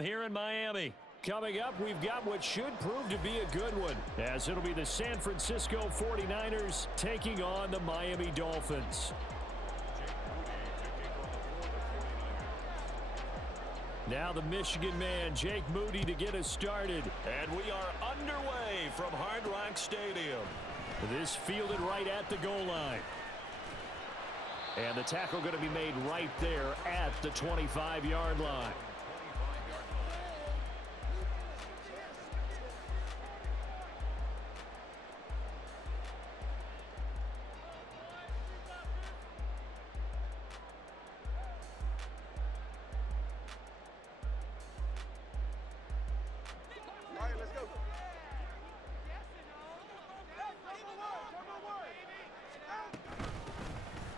Here in Miami. Coming up, we've got what should prove to be a good one, as it'll be the San Francisco 49ers taking on the Miami Dolphins. Now the Michigan man, Jake Moody, to get us started. And we are underway from Hard Rock Stadium. This fielded right at the goal line. And the tackle going to be made right there at the 25-yard line.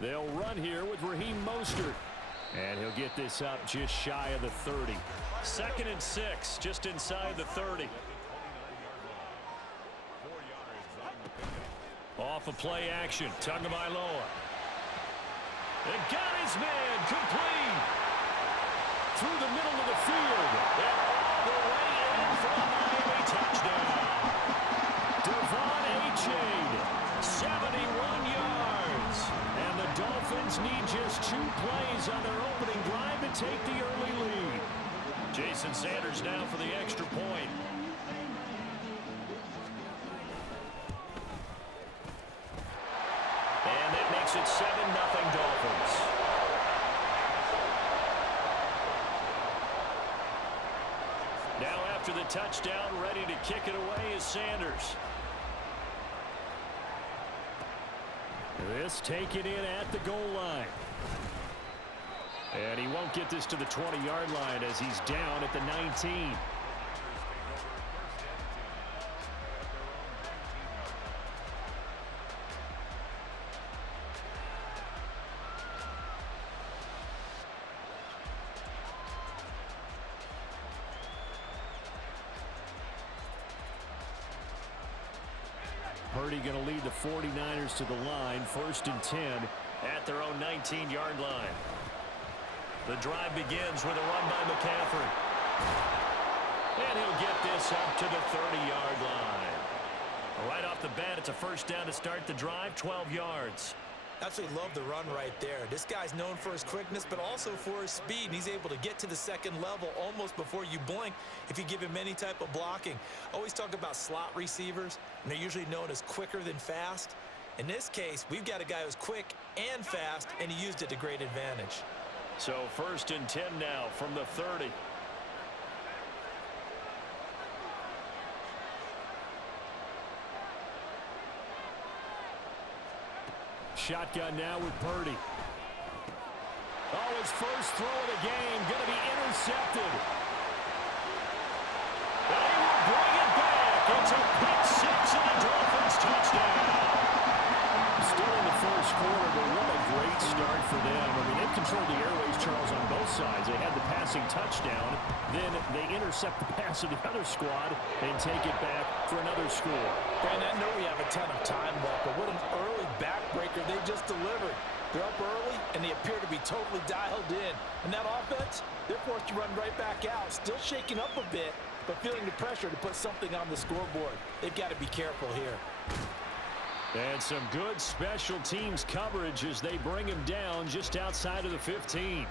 They'll run here with Raheem Mostert. And he'll get this up just shy of the 30. 2nd and 6, just inside the 30. Off of play action, Tagovailoa. And got his man, complete. Through the middle of the field. And all the way in for a Miami touchdown. Devon A. 71 yards. And the Dolphins need just 2 plays on their opening drive to take the early lead. Jason Sanders now for the extra point. And that makes it 7-0 Dolphins. Now after the touchdown, ready to kick it away is Sanders. This taken in at the goal line. And he won't get this to the 20-yard line as he's down at the 19. Purdy going to lead the 49ers to the line, 1st and 10 at their own 19-yard line. The drive begins with a run by McCaffrey. And he'll get this up to the 30-yard line. Right off the bat, it's a 1st down to start the drive, 12 yards. Absolutely love the run right there. This guy's known for his quickness, but also for his speed. And he's able to get to the 2nd level almost before you blink if you give him any type of blocking. Always talk about slot receivers, and they're usually known as quicker than fast. In this case, we've got a guy who's quick and fast, and he used it to great advantage. So 1st and 10 now from the 30. Shotgun now with Purdy. Oh, his first throw of the game going to be intercepted. They will bring it back. It's a pick 6 and a Dolphins touchdown. Still in the 1st quarter, but what a great start for them. I mean, they've controlled the airways, Charles, on both sides. They had the passing touchdown. Then they intercept the pass of the other squad and take it back for another score. Brandon, I know we have a ton of time left, but what an early backbreaker they just delivered. They're up early, and they appear to be totally dialed in. And that offense, they're forced to run right back out, still shaking up a bit, but feeling the pressure to put something on the scoreboard. They've got to be careful here. And some good special teams coverage as they bring him down just outside of the 15.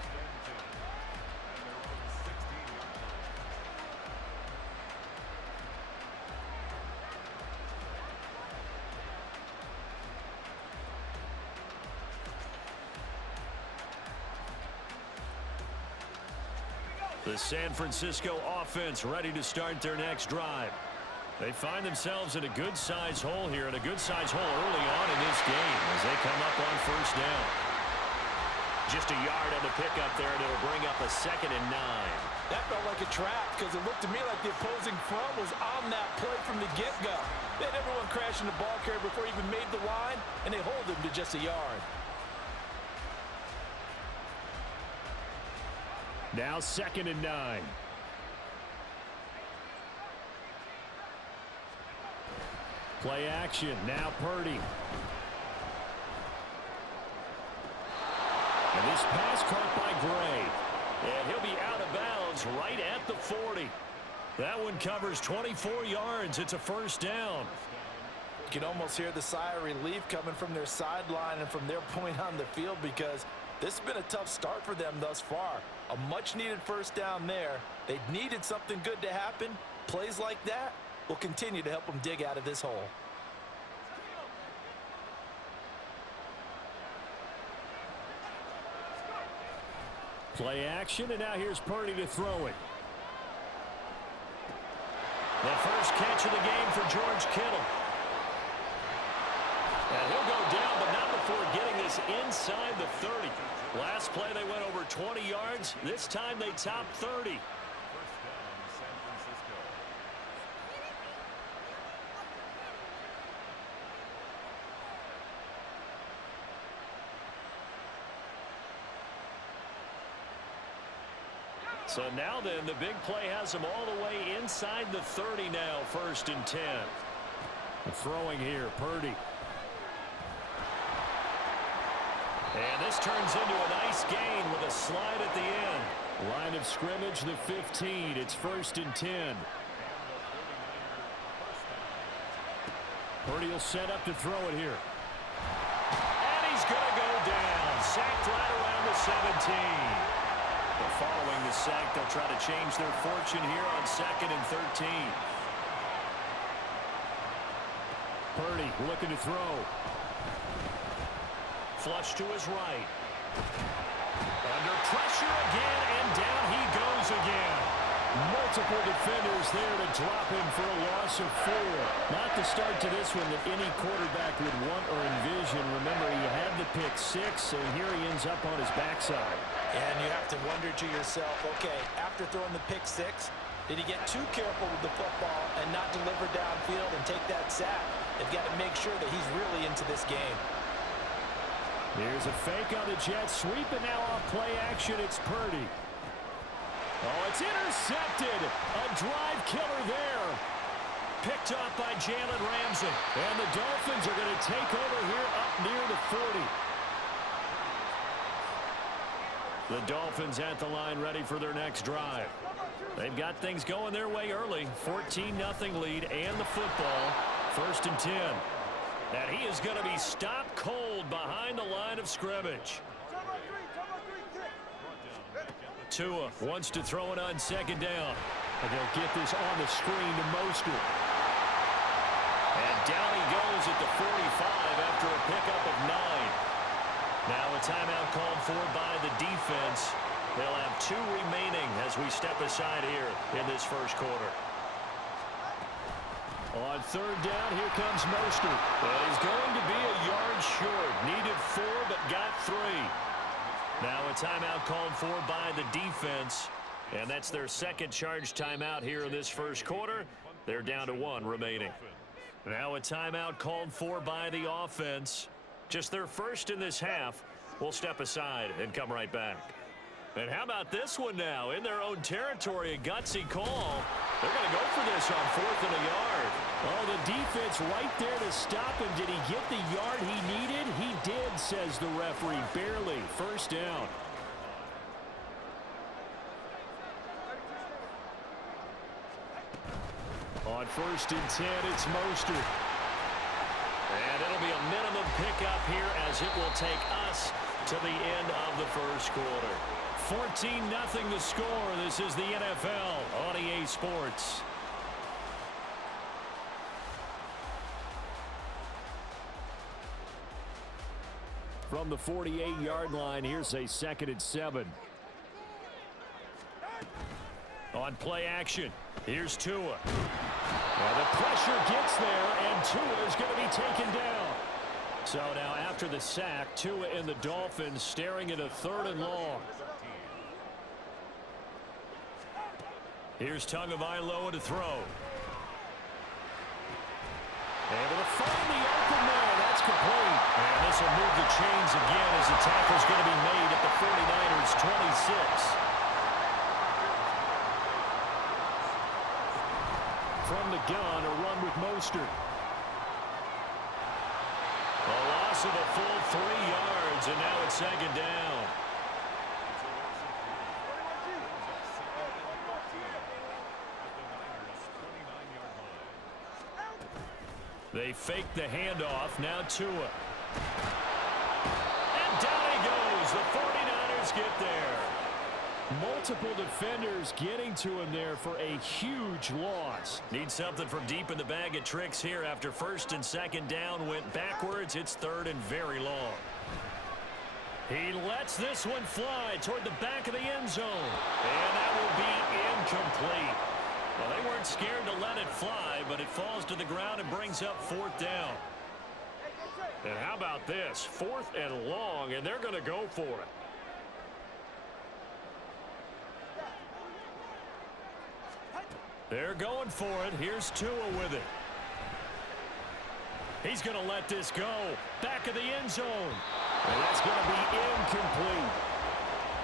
The San Francisco offense ready to start their next drive. They find themselves in a good-sized hole here, and a good-sized hole early on in this game as they come up on 1st down. Just a yard on the pickup there, and it'll bring up a 2nd and 9. That felt like a trap because it looked to me like the opposing front was on that play from the get-go. They had everyone crashing the ball carrier before he even made the line, and they hold him to just a yard. Now 2nd and 9. Play action. Now Purdy. And this pass caught by Gray. And he'll be out of bounds right at the 40. That one covers 24 yards. It's a first down. You can almost hear the sigh of relief coming from their sideline and from their point on the field, because this has been a tough start for them thus far. A much-needed first down there. They needed something good to happen. Plays like that will continue to help them dig out of this hole. Play action, and now here's Purdy to throw it. The first catch of the game for George Kittle. And he'll go down, but not before getting this inside the 30. Last play they went over 20 yards. This time they topped 30. So now then, the big play has them all the way inside the 30 now, 1st and 10. Throwing here, Purdy. And this turns into a nice gain with a slide at the end. Line of scrimmage, the 15. It's 1st and 10. Purdy will set up to throw it here. And he's going to go down. Sacked right around the 17. But following the sack, they'll try to change their fortune here on 2nd and 13. Purdy looking to throw. Flush to his right. Under pressure again, and down he goes again. Multiple defenders there to drop him for a loss of 4. Not the start to this one that any quarterback would want or envision. Remember, he had the pick 6, and here he ends up on his backside. And you have to wonder to yourself, okay, after throwing the pick 6, did he get too careful with the football and not deliver downfield and take that sack? They've got to make sure that he's really into this game. Here's a fake on the jet sweep, and now off play action, it's Purdy. Oh, it's intercepted. A drive killer there. Picked up by Jalen Ramsey. And the Dolphins are going to take over here up near the 40. The Dolphins at the line ready for their next drive. They've got things going their way early. 14-0 lead and the football. 1st and 10. And he is going to be stopped cold behind the line of scrimmage. Tua wants to throw it on 2nd down. And they'll get this on the screen to Mostert. And down he goes at the 45 after a pickup of 9. Now a timeout called for by the defense. They'll have 2 remaining as we step aside here in this first quarter. On 3rd down, here comes Mostert. Well, he's going to be a yard short. Needed 4, but got 3. Now a timeout called for by the defense. And that's their 2nd charge timeout here in this first quarter. They're down to 1 remaining. Now a timeout called for by the offense. Just their 1st in this half. We'll step aside and come right back. And how about this one now? In their own territory, a gutsy call. They're going to go for this on 4th and a yard. Oh, the defense right there to stop him. Did he get the yard he needed? He did, says the referee. Barely. 1st down. On 1st and 10, it's Mostert. And it'll be a minimum pickup here as it will take us to the end of the first quarter. 14-0 the score. This is the NFL on EA Sports. From the 48-yard line, here's a 2nd and 7. On play action, here's Tua. Well, the pressure gets there, and Tua is going to be taken down. So now after the sack, Tua and the Dolphins staring at a 3rd and long. Here's Tagovailoa to throw. Able to find the open there. That's complete. And this will move the chains again as the tackle's going to be made at the 49ers' 26. From the gun, a run with Mostert. A loss of a full 3 yards, and now it's 2nd down. They fake the handoff. Now Tua. And down he goes. The 49ers get there. Multiple defenders getting to him there for a huge loss. Need something from deep in the bag of tricks here after first and second down went backwards. It's third and very long. He lets this one fly toward the back of the end zone. And that will be incomplete. Well, they weren't scared to let it fly, but it falls to the ground and brings up fourth down. And how about this? Fourth and long, and they're going to go for it. They're going for it. Here's Tua with it. He's going to let this go. Back of the end zone. And that's going to be incomplete.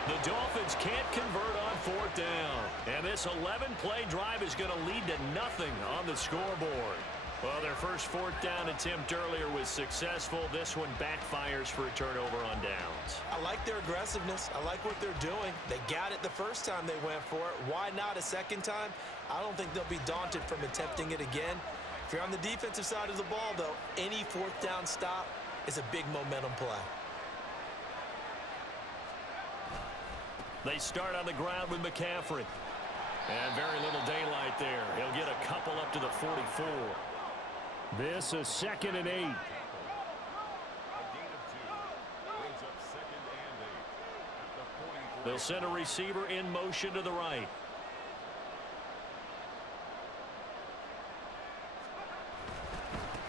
The Dolphins can't convert on fourth down. And this 11-play drive is going to lead to nothing on the scoreboard. Well, their first fourth down attempt earlier was successful. This one backfires for a turnover on downs. I like their aggressiveness. I like what they're doing. They got it the first time they went for it. Why not a second time? I don't think they'll be daunted from attempting it again. If you're on the defensive side of the ball, though, any fourth down stop is a big momentum play. They start on the ground with McCaffrey. And very little daylight there. He'll get a couple up to the 44. This is 2nd and 8. They'll send a receiver in motion to the right.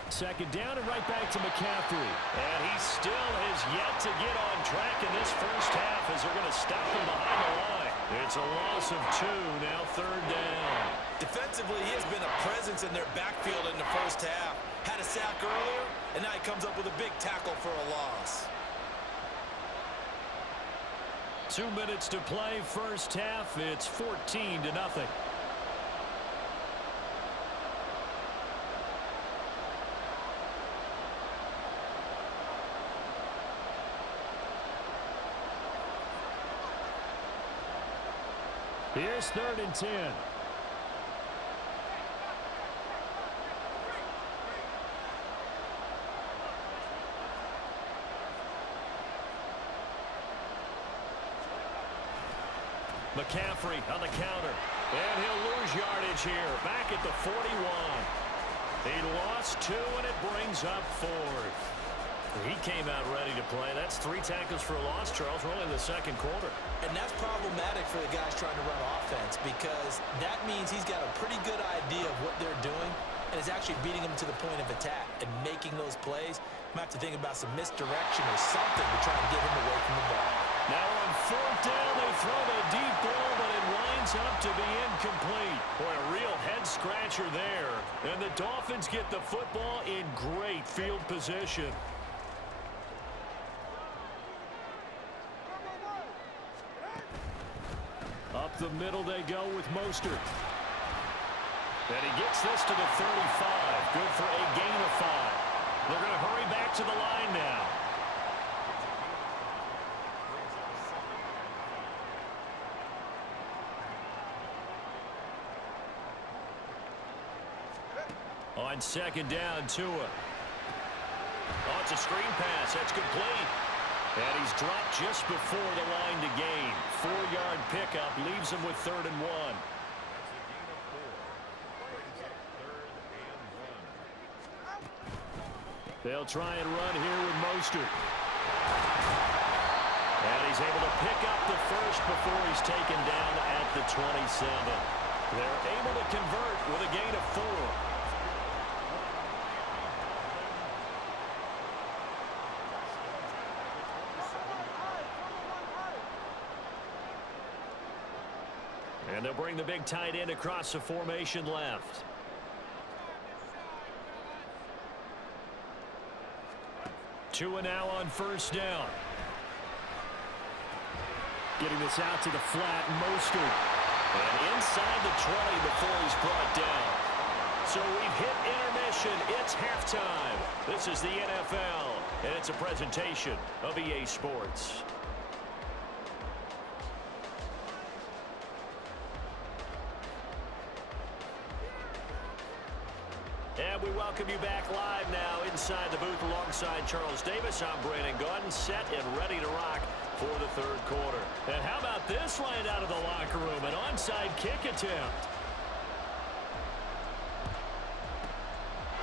Second down and right back to McCaffrey. And he still has yet to get on track in this first half as they're going to stop him behind the line. It's a loss of 2, now third down. Defensively, he has been a presence in their backfield in the first half. Had a sack earlier, and now he comes up with a big tackle for a loss. 2 minutes to play, first half. It's 14-0. Here's 3rd and 10. McCaffrey on the counter. And he'll lose yardage here. Back at the 41. He lost 2, and it brings up 4th. He came out ready to play. That's 3 tackles for a loss, Charles. We're only in the second quarter. And that's problematic for the guys trying to run offense because that means he's got a pretty good idea of what they're doing and is actually beating them to the point of attack and making those plays. Might have to think about some misdirection or something to try and get him away from the ball. Now on fourth down, they throw the deep ball, but it winds up to be incomplete. Boy, a real head-scratcher there. And the Dolphins get the football in great field position. Up the middle they go with Mostert. And he gets this to the 35. Good for a gain of 5. They're going to hurry back to the line now. On second down, Tua. Oh, it's a screen pass. That's complete. And he's dropped just before the line to gain. 4-yard pickup leaves him with 3rd and 1. They'll try and run here with Mostert. And he's able to pick up the first before he's taken down at the 27. They're able to convert with a gain of 4. And they'll bring the big tight end across the formation left. Tua now on first down. Getting this out to the flat, Mostert. And inside the 20 before he's brought down. So we've hit intermission. It's halftime. This is the NFL, and it's a presentation of EA Sports. And we welcome you back live now inside the booth alongside Charles Davis. I'm Brandon Gaudin, set and ready to rock for the third quarter. And how about this line out of the locker room? An onside kick attempt.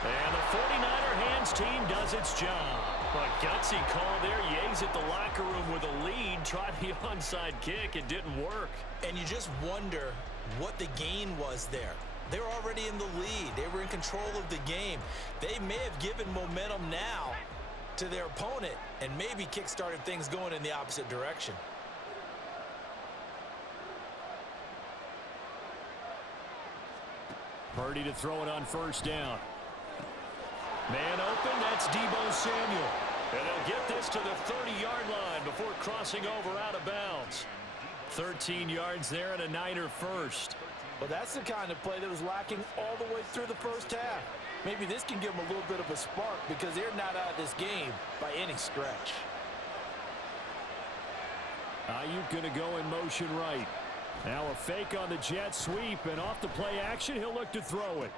And the 49er hands team does its job. A gutsy call there. Yates at the locker room with a lead. Tried the onside kick. It didn't work. And you just wonder what the gain was there. They were already in the lead. They were in control of the game. They may have given momentum now to their opponent and maybe kick-started things going in the opposite direction. Purdy to throw it on first down. Man open, that's Deebo Samuel. And they'll get this to the 30-yard line before crossing over out of bounds. 13 yards there and a Niner first. Well, that's the kind of play that was lacking all the way through the first half. Maybe this can give them a little bit of a spark because they're not out of this game by any stretch. Ayuk going to go in motion right. Now a fake on the jet sweep, and off the play action, he'll look to throw it.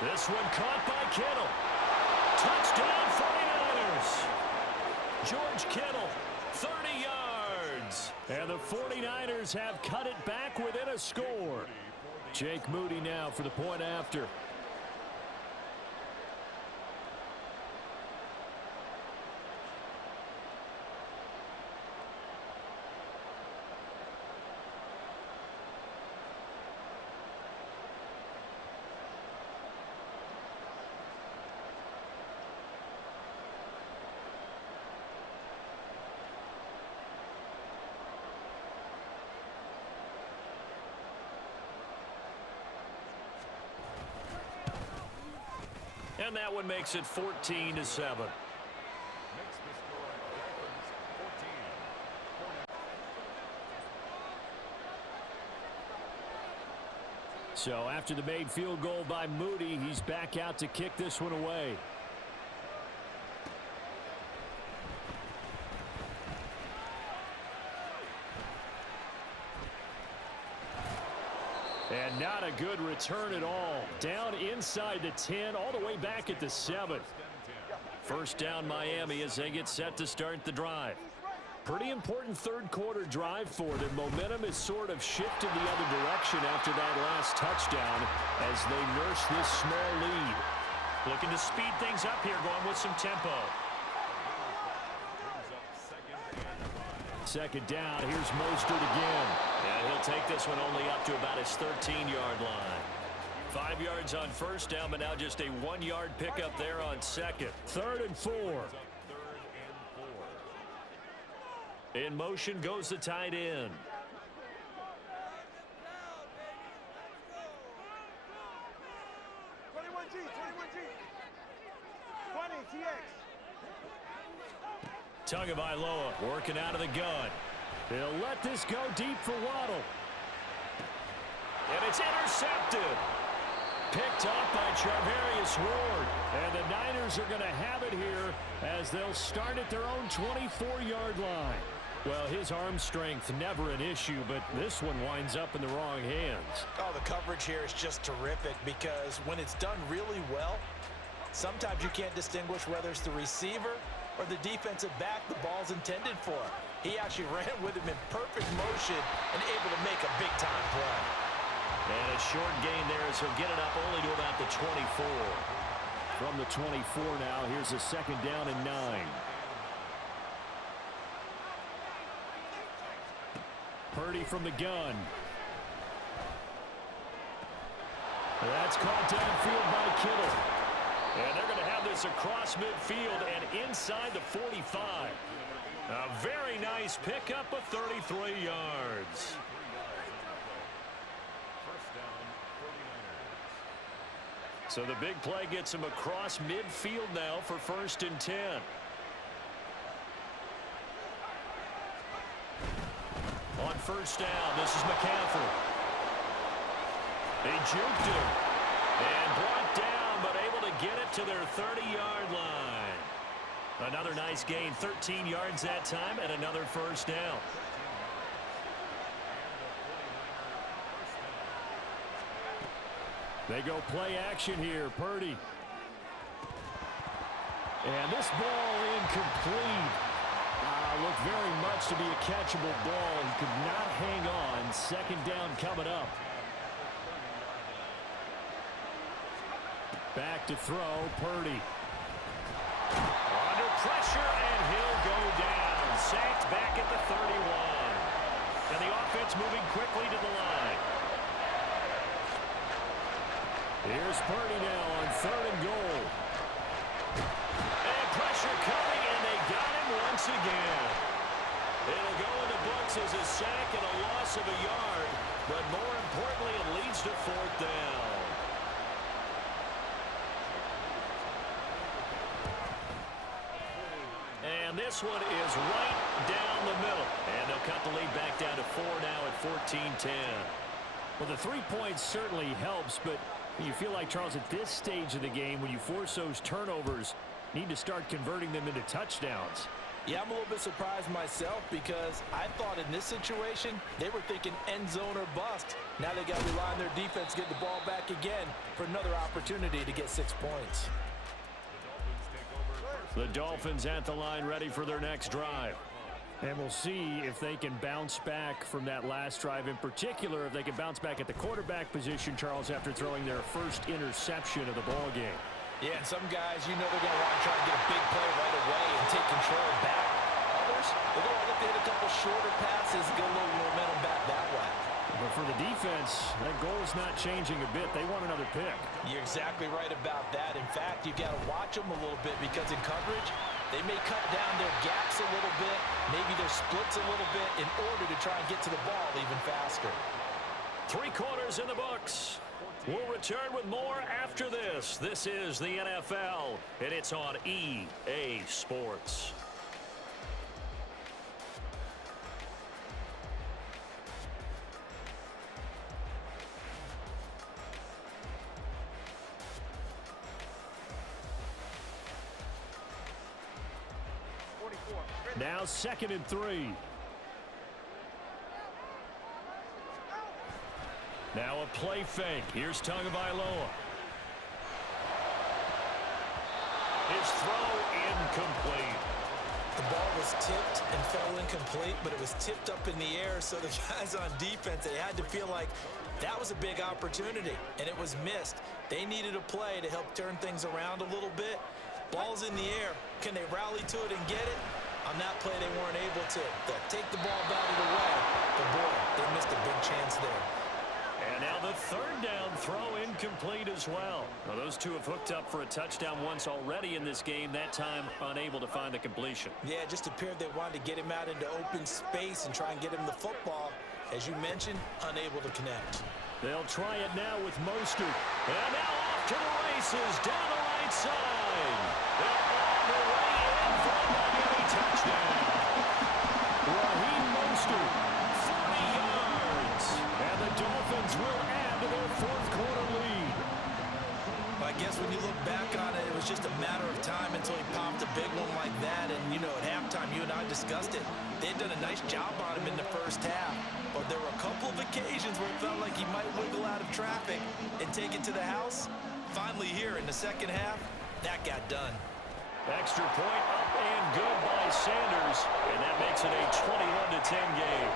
This one caught by Kittle. Touchdown 49ers. George Kittle, 30 yards. And the 49ers have cut it back within a score. Jake Moody now for the point after. And that one makes it 14-7. So after the made field goal by Moody, he's back out to kick this one away. And not a good return at all. Down inside the 10, all the way back at the 7. First down Miami as they get set to start the drive. Pretty important third quarter drive for them. Momentum is sort of shifted the other direction after that last touchdown as they nurse this small lead. Looking to speed things up here, going with some tempo. Second down, here's Mostert again. And he'll take this one only up to about his 13-yard line. 5 yards on first down, but now just a 1-yard pickup there on second. 3rd and 4. In motion goes the tight end. Tagovailoa working out of the gun. He'll let this go deep for Waddle. And it's intercepted. Picked off by Charvarius Ward. And the Niners are going to have it here as they'll start at their own 24-yard line. Well, his arm strength never an issue, but this one winds up in the wrong hands. Oh, the coverage here is just terrific because when it's done really well, sometimes you can't distinguish whether it's the receiver or the defensive back the ball's intended for. He actually ran with him in perfect motion and able to make a big-time play. And a short gain there as he'll get it up only to about the 24. From the 24 now, here's a second down and 9. Purdy from the gun. That's caught downfield by Kittle. And they're going to have this across midfield and inside the 45. A very nice pickup of 33 yards. So the big play gets him across midfield now for 1st and 10. On first down, this is McCaffrey. They juked him and brought down, but able to get it to their 30-yard line. Another nice gain, 13 yards that time, and another first down. They go play action here. Purdy. And this ball incomplete. Looked very much to be a catchable ball. He could not hang on. Second down coming up. Back to throw, Purdy. Under pressure, and he'll go down. Sacked back at the 31. And the offense moving quickly to the line. Here's Purdy now on 3rd and goal. And pressure coming, and they got him once again. It'll go in the books as a sack and a loss of a yard, but more importantly, it leads to 4th down. And this one is right down the middle. And they'll cut the lead back down to 4 now at 14-10. Well, the 3 points certainly helps, but you feel like, Charles, at this stage of the game, when you force those turnovers, need to start converting them into touchdowns. Yeah, I'm a little bit surprised myself because I thought in this situation they were thinking end zone or bust. Now they got to rely on their defense to get the ball back again for another opportunity to get 6 points. The Dolphins at the line ready for their next drive. And we'll see if they can bounce back from that last drive. In particular, if they can bounce back at the quarterback position, Charles, after throwing their first interception of the ball game. Yeah, and some guys, you know they're going to want to try and get a big play right away and take control back. Others, they're going to look to hit a couple shorter passes and get a little momentum back that way. But for the defense, that goal is not changing a bit. They want another pick. You're exactly right about that. In fact, you've got to watch them a little bit because in coverage, they may cut down their gaps a little bit, maybe their splits a little bit in order to try and get to the ball even faster. 3 quarters in the books. We'll return with more after this. This is the NFL, and it's on EA Sports. Now 2nd and 3. Now a play fake. Here's Tagovailoa. His throw incomplete. The ball was tipped and fell incomplete, but it was tipped up in the air, so the guys on defense, they had to feel like that was a big opportunity, and it was missed. They needed a play to help turn things around a little bit. Ball's in the air. Can they rally to it and get it? On that play, they weren't able to. They'll take the ball, batted away. But, boy, they missed a big chance there. And now the 3rd down throw incomplete as well. Now those two have hooked up for a touchdown once already in this game, that time unable to find the completion. Yeah, it just appeared they wanted to get him out into open space and try and get him the football. As you mentioned, unable to connect. They'll try it now with Mostert. And now off to the races down the right side. They're all the way in for a Miami touchdown. Raheem Mostert, 40 yards. And the Dolphins will add to their 4th quarter lead. I guess when you look back on it, it was just a matter of time until he popped a big one like that. And, you know, at halftime, you and I discussed it. They had done a nice job on him in the first half. But there were a couple of occasions where it felt like he might wiggle out of traffic and take it to the house. Finally here in the second half, that got done. Extra point up and good by Sanders. And that makes it a 21-10 game.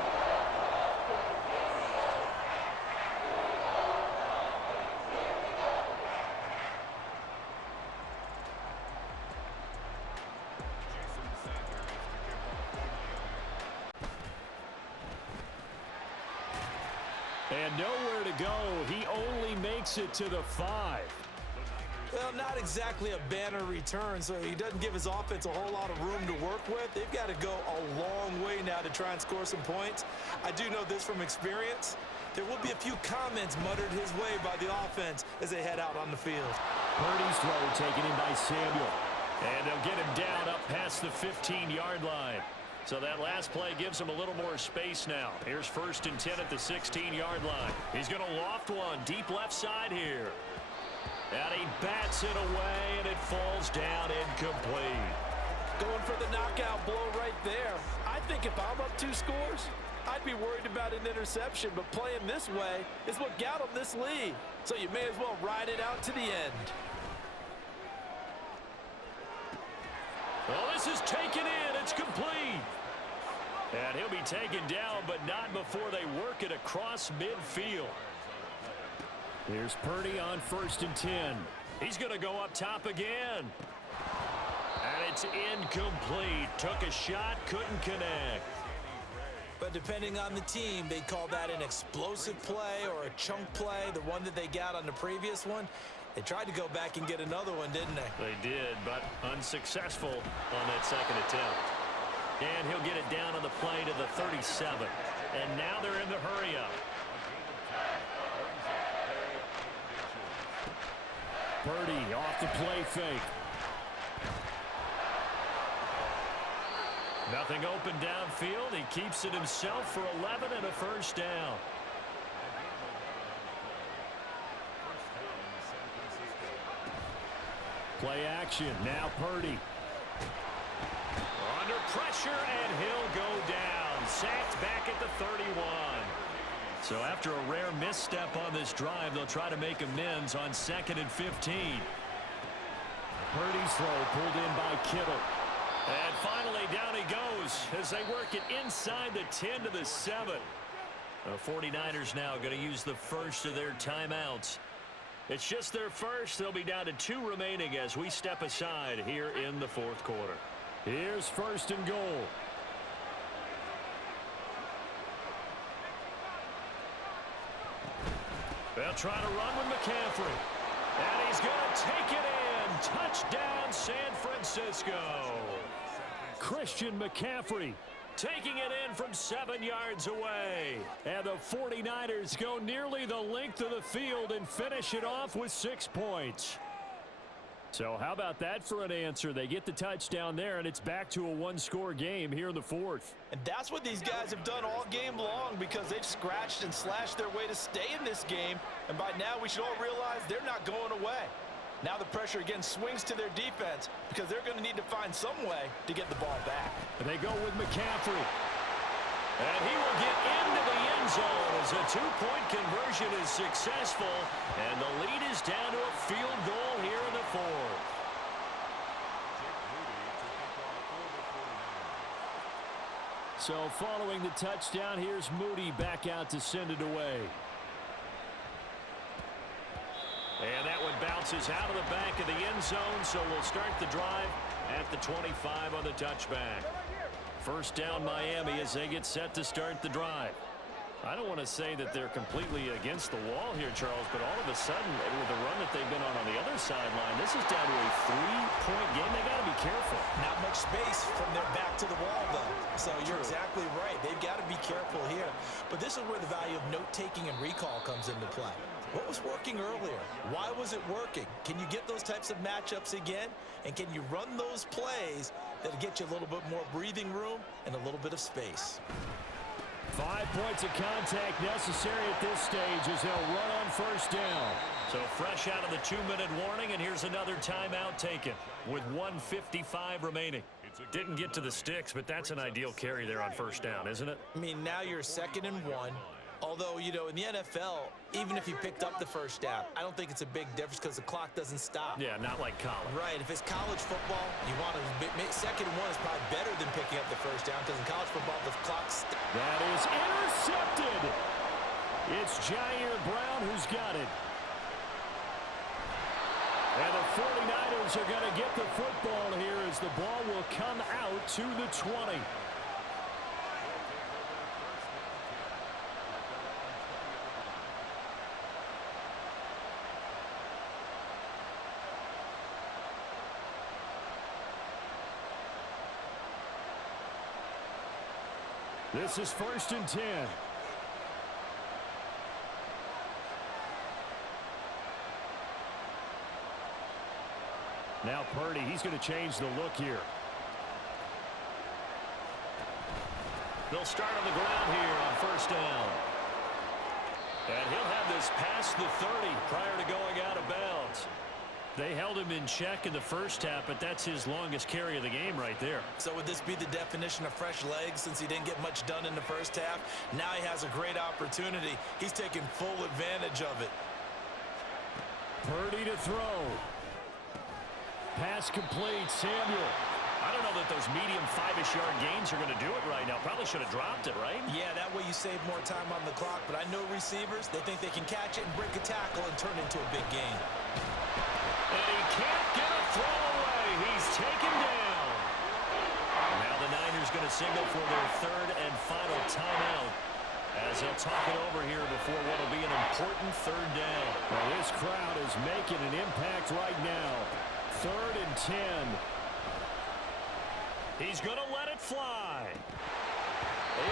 And nowhere to go. He only makes it to the 5. Well, not exactly a banner return, so he doesn't give his offense a whole lot of room to work with. They've got to go a long way now to try and score some points. I do know this from experience. There will be a few comments muttered his way by the offense as they head out on the field. Purdy's throw taken in by Samuel. And they'll get him down up past the 15-yard line. So that last play gives him a little more space now. Here's 1st and 10 at the 16-yard line. He's going to loft one deep left side here. And he bats it away, and it falls down incomplete. Going for the knockout blow right there. I think if I'm up 2 scores, I'd be worried about an interception, but playing this way is what got them this lead. So you may as well ride it out to the end. Well, this is taken in. It's complete. And he'll be taken down, but not before they work it across midfield. Here's Purdy on 1st and 10. He's going to go up top again. And it's incomplete. Took a shot, couldn't connect. But depending on the team, they'd call that an explosive play or a chunk play, the one that they got on the previous one. They tried to go back and get another one, didn't they? They did, but unsuccessful on that second attempt. And he'll get it down on the play to the 37. And now they're in the hurry-up. Purdy off the play fake. Nothing open downfield. He keeps it himself for 11 and a first down. Play action. Now Purdy. Under pressure, and he'll go down. Sacked back at the 31. So after a rare misstep on this drive, they'll try to make amends on 2nd and 15. Purdy's throw pulled in by Kittle. And finally, down he goes as they work it inside the 10 to the 7. The 49ers now going to use the first of their timeouts. It's just their first. They'll be down to 2 remaining as we step aside here in the 4th quarter. Here's 1st and goal. They'll try to run with McCaffrey. And he's going to take it in. Touchdown, San Francisco. Christian McCaffrey taking it in from 7 yards away. And the 49ers go nearly the length of the field and finish it off with 6 points. So how about that for an answer? They get the touchdown there, and it's back to a 1-score game here in the 4th. And that's what these guys have done all game long because they've scratched and slashed their way to stay in this game. And by now, we should all realize they're not going away. Now the pressure again swings to their defense because they're going to need to find some way to get the ball back. They go with McCaffrey. And he will get into the end zone as a 2-point conversion is successful. And the lead is down to a field goal here in the 4th. So following the touchdown, here's Moody back out to send it away. And that one bounces out of the back of the end zone, so we'll start the drive at the 25 on the touchback. First down Miami as they get set to start the drive. I don't want to say that they're completely against the wall here, Charles, but all of a sudden, with the run that they've been on the other sideline, this is down to a 3-point game. They got to be careful. Not much space from their back to the wall, though. So you're exactly right. They've got to be careful here. But this is where the value of note-taking and recall comes into play. What was working earlier? Why was it working? Can you get those types of matchups again? And can you run those plays that'll get you a little bit more breathing room and a little bit of space? 5 points of contact necessary at this stage as they'll run on first down. So fresh out of the 2-minute warning, and here's another timeout taken with 1:55 remaining. Didn't get to the sticks, but that's an ideal carry there on first down, isn't it? I mean, now you're 2nd and 1. Although, you know, in the NFL, even if you picked up the first down, I don't think it's a big difference because the clock doesn't stop. Yeah, not like college. Right. If it's college football, you want to 2nd and 1 is probably better than picking up the first down because in college football, the clock stops. That is intercepted. It's Jair Brown who's got it. And the 49ers are going to get the football here as the ball will come out to the 20. This is 1st and 10. Now Purdy, he's going to change the look here. They'll start on the ground here on first down. And he'll have this past the 30 prior to going out of bounds. They held him in check in the first half, but that's his longest carry of the game right there. So would this be the definition of fresh legs since he didn't get much done in the first half? Now he has a great opportunity. He's taking full advantage of it. Purdy to throw. Pass complete. Samuel. I don't know that those medium 5-ish yard gains are going to do it right now. Probably should have dropped it, right? Yeah, that way you save more time on the clock. But I know receivers, they think they can catch it and break a tackle and turn it into a big gain. And he can't get a throw away. He's taken down. Now the Niners going to signal for their third and final timeout as they'll talk it over here before what will be an important third down. Well, this crowd is making an impact right now. 3rd and 10. He's going to let it fly.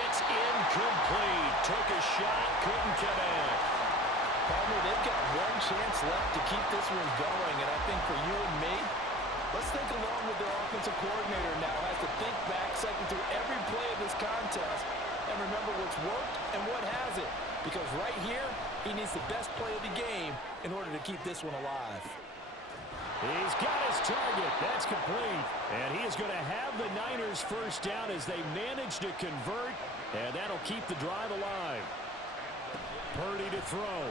It's incomplete. Took a shot, couldn't connect. Palmer, they've got one chance left to keep this one going, and I think for you and me, let's think along with their offensive coordinator now. Has to think back, cycle through every play of this contest, and remember what's worked and what hasn't. Because right here, he needs the best play of the game in order to keep this one alive. He's got his target. That's complete. And he is going to have the Niners first down as they manage to convert, and that'll keep the drive alive. Purdy to throw.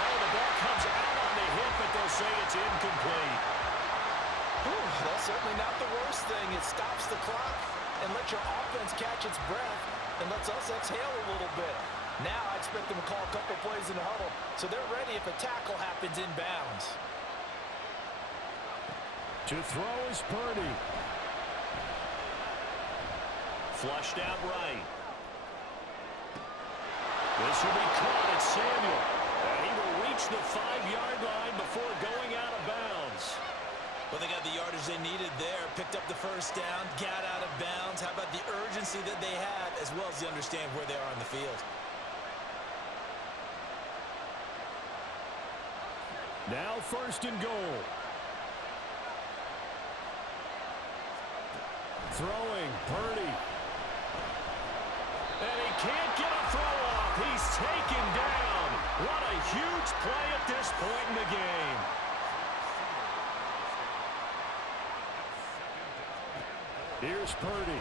Oh, the ball comes out on the hit, but they'll say it's incomplete. Whew, that's certainly not the worst thing. It stops the clock and lets your offense catch its breath and lets us exhale a little bit. Now I expect them to call a couple plays in the huddle, so they're ready if a tackle happens inbounds. To throw is Purdy. Flushed out right. This will be caught at Samuel. And he will reach the 5-yard line before going out of bounds. Well, they got the yardage they needed there. Picked up the first down, got out of bounds. How about the urgency that they had, as well as they understand where they are on the field. Now 1st and goal. Throwing, Purdy. And he can't get a throw off. He's taken down. What a huge play at this point in the game. Here's Purdy.